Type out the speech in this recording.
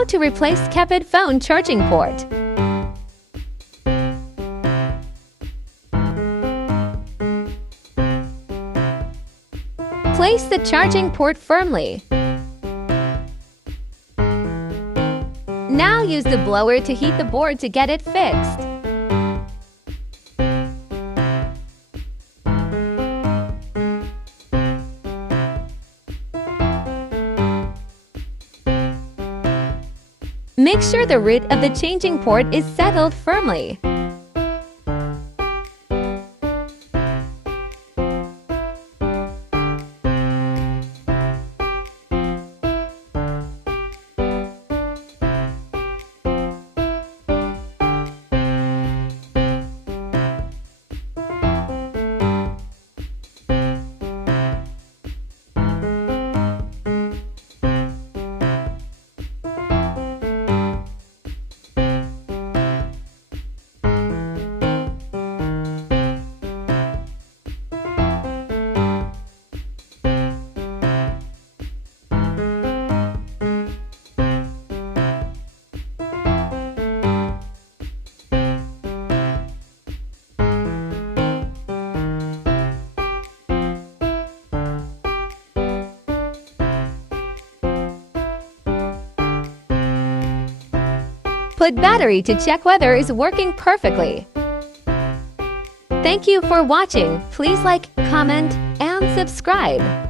How to replace keypad phone charging port. Place the charging port firmly. Now use the blower to heat the board to get it fixed. Make sure the root of the changing port is settled firmly. Put battery to check whether it's working perfectly. Thank you for watching. Please like, comment, and subscribe.